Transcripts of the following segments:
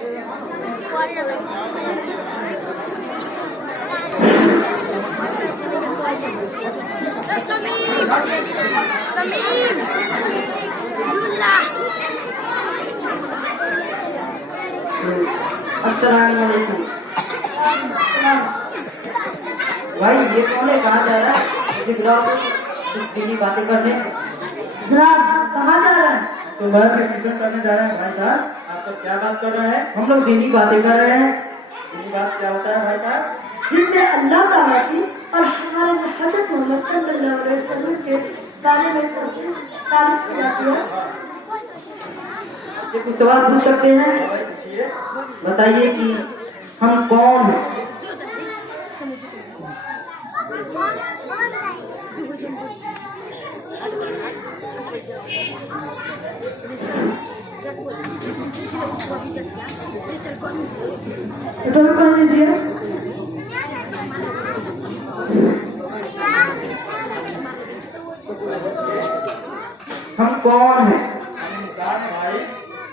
समीम अस्सलाम वालेकुम। भाई ये कौन है, कहाँ जा रहा है? मुझे बुलाओ कुछ दीनी बातें करने। जनाब कहाँ जा रहे हैं? तो मैं डिस्कशन करने जा रहे हैं भाई साहब। आप सब क्या बात कर रहे हैं? हम लोग दीनी बातें कर रहे हैं। दीनी बात क्या होता है भाई साहब? जिसमें अल्लाह ताला की और हमारे हज़रत मोहम्मद सल्लल्लाहु अलैहि वसल्लम के बारे में तारीफ की जाती है। आपसे कुछ सवाल पूछ सकते हैं? बताइए कि हम कौन हैं? इधर कर लीजिए। हम कौन हैं?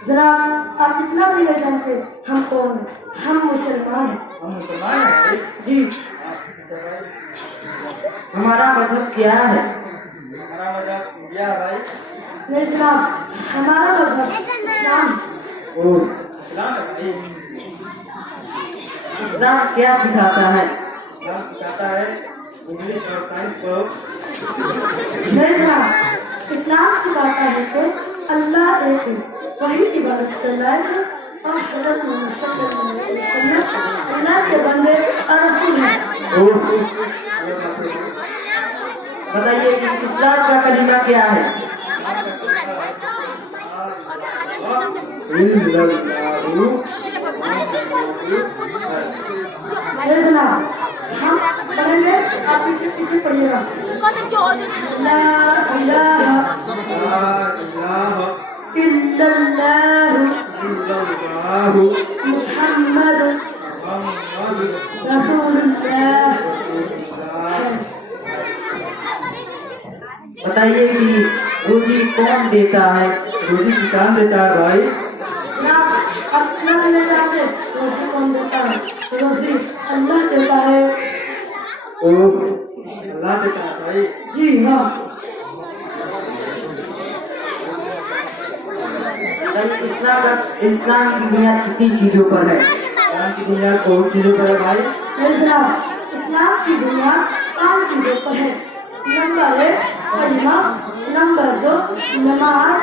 जनाब आप इतना भी नहीं जानते हम कौन हैं। हम मुसलमान हैं। हम मुसलमान हैं भाई। जी हमारा मजहब क्या है? हमारा मजाक क्या है भाई? नहीं जनाब हमारा मजहब इस्लाम है। ओह, इस्लाम है भाई। इस्लाम क्या सिखाता है? इस्लाम सिखाता है इंग्लिश और साइंस को। नहीं जनाब इस्लाम सिखाता है कि अल्लाह एक है, वही इबादत का लायक है और हज़रत मोहम्मद सल्लल्लाहु अलैहि वसल्लम अल्लाह के बंदे और रसूल हैं। बताइए कि इस्लाम का कलीमा क्या है? नहीं जनाब हम पढ़ेंगे, आप पीछे पीछे पढ़िएगा। ला इलाहा इल्लल्लाहु मुहम्मद रसूलुल्लाह। बताइए कि रोजी कौन देता है? रोजी किसान देता है भाई। ना अपना नहीं जानते रोजी कौन देता है? रोजी अल्लाह देता है। ओ अल्लाह देता है भाई। जी हाँ इस्लाम की बुनियाद कितनी चीजों पर है? इस्लाम की बुनियाद बहुत चीजों पर है भाई। नहीं जनाब इस्लाम की बुनियाद 5 चीजों पर है। नंबर 1 कलिमा, नंबर 2 नमाज,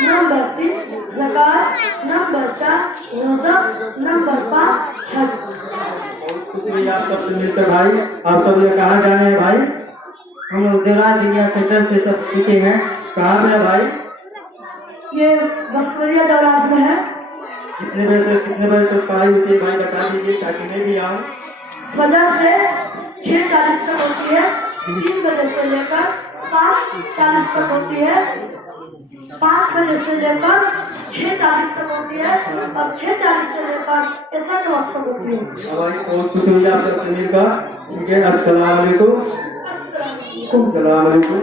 नंबर 3 ज़कात, नंबर 4 रोज़ा, नंबर 5 हज। कुछ भी आप सबसे मिलकर भाई। आप सब ये कहाँ जाने हैं भाई? हम लोग देवराज इंडिया सेंटर से सब सीखे हैं। कहाँ पे है भाई? ये बखरिया दौरान में है। कितने बजे से कितने बजे तक पढ़ाई होती है भाई, बता दीजिए ताकि मैं भी आऊँ। फजर से 6:40 तक होती है, 3 बजे से लेकर 5:40 तक होती है, 5 बजे से लेकर 6:40 तक होती है और 6:40 से लेकर 61 वक्त तक होती है। भाई और कुछ भी आप सबसे मिलकर। ठीक है, अस्सलाम वालेकुम। अस्सलाम वालेकुम।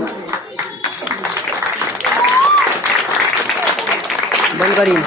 बंद करिए।